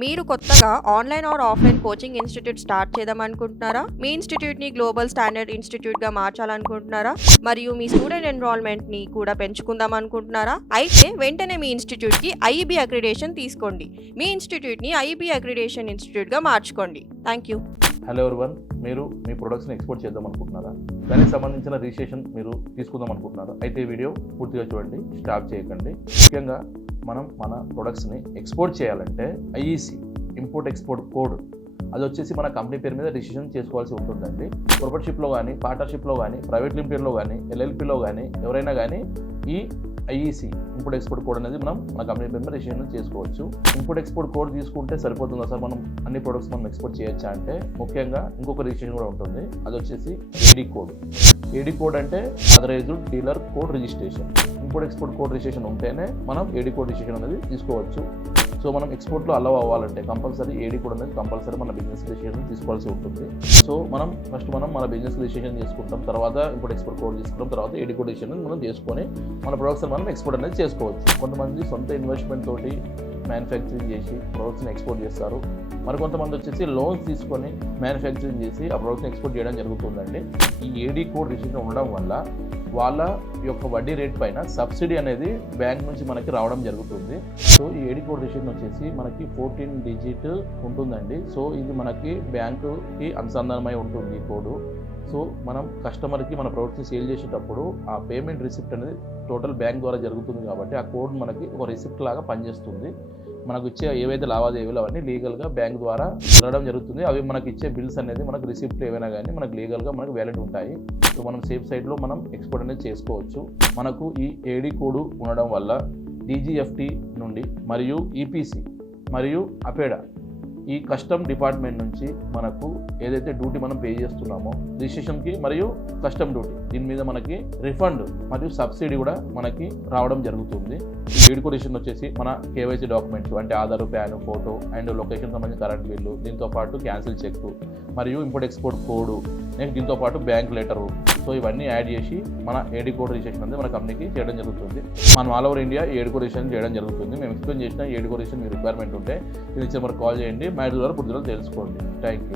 మీరు కొత్తగా online or offline coaching institute start చేద్దామనుకుంటున్నారా? మీ ఇన్‌స్టిట్యూట్‌ని గ్లోబల్ స్టాండర్డ్ ఇన్‌స్టిట్యూట్‌గా మార్చాలనుకుంటున్నారా? మరియు మీ స్టూడెంట్ ఎన్రోల్‌మెంట్‌ని కూడా పెంచుకుందామనుకుంటున్నారా? అయితే వెంటనే మీ ఇన్‌స్టిట్యూట్‌కి ఐఈబీ అక్రిడిటేషన్ తీసుకోండి. మీ ఇన్‌స్టిట్యూట్‌ని ఐఈబీ అక్రిడిటేషన్ ఇన్‌స్టిట్యూట్‌గా మార్చుకోండి. Thank you. హలో ఎవరివన్, మీరు మీ ప్రొడక్ట్స్ని ఎక్స్పోర్ట్ చేద్దాం అనుకుంటున్నారా? దానికి సంబంధించిన రిజిస్ట్రేషన్ మీరు తీసుకుందాం అనుకుంటున్నారా? అయితే ఈ వీడియో పూర్తిగా చూడండి, స్టాప్ చేయకండి. ముఖ్యంగా మనం మన ప్రొడక్ట్స్ని ఎక్స్పోర్ట్ చేయాలంటే ఐఈసి ఇంపోర్ట్ ఎక్స్పోర్ట్ కోడ్ అది వచ్చేసి మన కంపెనీ పేరు మీద రిజిస్ట్రేషన్ చేసుకోవాల్సి ఉంటుందండి. ప్రొపర్షిప్లో కానీ, పార్ట్నర్షిప్లో కానీ, ప్రైవేట్ లిమిటెడ్లో కానీ, ఎల్ఎల్పిలో కానీ ఎవరైనా కానీ ఈ ఐఈసి ఇంపోర్ట్ ఎక్స్పోర్ట్ కోడ్ అనేది మన కంపెనీ పేరు మీద రిజిస్ట్రేషన్ చేసుకోవచ్చు. ఇంపోర్ట్ ఎక్స్పోర్ట్ కోడ్ తీసుకుంటే సరిపోతుందా సార్, మనం అన్ని ప్రొడక్ట్స్ మనం ఎక్స్పోర్ట్ చేయొచ్చా అంటే ముఖ్యంగా ఇంకొక రిజిస్ట్రేషన్ కూడా ఉంటుంది. అది వచ్చేసి ఏడీ కోడ్. ఏడీ కోడ్ అంటే authorised dealer code registration. Import export code registration ఉంటేనే మనం ఏడీ కోడ్ రిజిస్ట్రేషన్ అనేది తీసుకోవచ్చు. సో మనం ఎక్స్పోర్ట్లో అలౌ అవ్వాలంటే కంపల్సరీ ఏడీ కోడ్ అనేది కంపల్సరీ మన బిజినెస్ రిజిస్ట్రేషన్ తీసుకోవాల్సి ఉంటుంది. సో మనం ఫస్ట్ మన బిజినెస్ రిజిస్ట్రేషన్ చేసుకుంటాం, తర్వాత ఇంపోర్ట్ ఎక్స్పోర్ట్ కోడ్ తీసుకుంటాం, తర్వాత ఏడీ కోడ్ రిజిస్ట్రేషన్ మనం చేసుకొని మన ప్రొడక్ట్స్ మనం ఎక్స్పోర్ట్ అనేది చేసుకోవచ్చు. కొంతమంది సొంత ఇన్వెస్ట్మెంట్ తోటి మ్యానుఫ్యాక్చరింగ్ చేసి ప్రొడక్ట్స్ని ఎక్స్పోర్ట్ చేస్తారు. మరికొంతమంది వచ్చేసి లోన్స్ తీసుకొని మ్యానుఫ్యాక్చరింగ్ చేసి ఆ ప్రొడక్ట్ని ఎక్స్పోర్ట్ చేయడం జరుగుతుందండి. ఈ ఏడీ కోడ్ రిజిస్ట్రేషన్ ఉండడం వల్ల వాళ్ళ యొక్క వడ్డీ రేట్ పైన సబ్సిడీ అనేది బ్యాంక్ నుంచి మనకి రావడం జరుగుతుంది. సో ఈ ఏడీ కోడ్ రిజిస్ట్రేషన్ వచ్చేసి మనకి 14 డిజిట్ ఉంటుందండి. సో ఇది మనకి బ్యాంకుకి అనుసంధానమై ఉంటుంది ఈ కోడ్. సో మనం కస్టమర్కి మన ప్రొడక్ట్ని సేల్ చేసేటప్పుడు ఆ పేమెంట్ రిసిప్ట్ అనేది టోటల్ బ్యాంక్ ద్వారా జరుగుతుంది కాబట్టి ఆ కోడ్ మనకి ఒక రిసిప్ట్ లాగా పనిచేస్తుంది. మనకు ఇచ్చే ఏవైతే లావాదేవీలు అవన్నీ లీగల్గా బ్యాంక్ ద్వారా జరగడం జరుగుతుంది. అవి మనకి ఇచ్చే బిల్స్ అనేది మనకు రిసిప్ట్ ఏవైనా కానీ మనకు లీగల్గా మనకు వ్యాలిడ్ ఉంటాయి. సో మనం సేఫ్ సైడ్లో మనం ఎక్స్పోర్ట్ అనేది చేసుకోవచ్చు. మనకు ఈ ఏడీ కోడ్ ఉండడం వల్ల డీజీఎఫ్టీ నుండి మరియు ఈపీసీ మరియు అపేడా ఈ కస్టమ్ డిపార్ట్మెంట్ నుంచి మనకు ఏదైతే డ్యూటీ మనం పే చేస్తున్నామో రిజిస్ట్రేషన్కి మరియు కస్టమ్ డ్యూటీ దీని మీద మనకి రిఫండ్ మరియు సబ్సిడీ కూడా మనకి రావడం జరుగుతుంది. ఈ ఏడీ కోడ్ రిజిస్ట్రేషన్ వచ్చేసి మన కేవైసీ డాక్యుమెంట్స్ అంటే Aadhaar, pan, photo and location సంబంధించిన కరెంట్ బిల్లు, దీంతో పాటు క్యాన్సిల్ చెక్ మరియు ఇంపోర్ట్ ఎక్స్పోర్ట్ కోడ్, నెక్స్ట్ దీంతో పాటు బ్యాంక్ లెటరు, సో ఇవన్నీ యాడ్ చేసి మన ఏడీ కోడ్ రిజిస్ట్రేషన్ అనేది మన కంపెనీకి చేయడం జరుగుతుంది. మనం ఆల్ ఓవర్ ఇండియా ఏడీ కోడ్ రిజిస్ట్రేషన్ చేయడం జరుగుతుంది. మేము ఎక్స్ప్లెయిన్ చేసిన ఏడీ కోడ్ రిజిస్ట్రేషన్ మీ రిక్వైర్మెంట్ ఉంటే ఇది మనకు కాల్ చేయండి, మా ద్వారా పూర్తిగా తెలుసుకోండి. Thank you.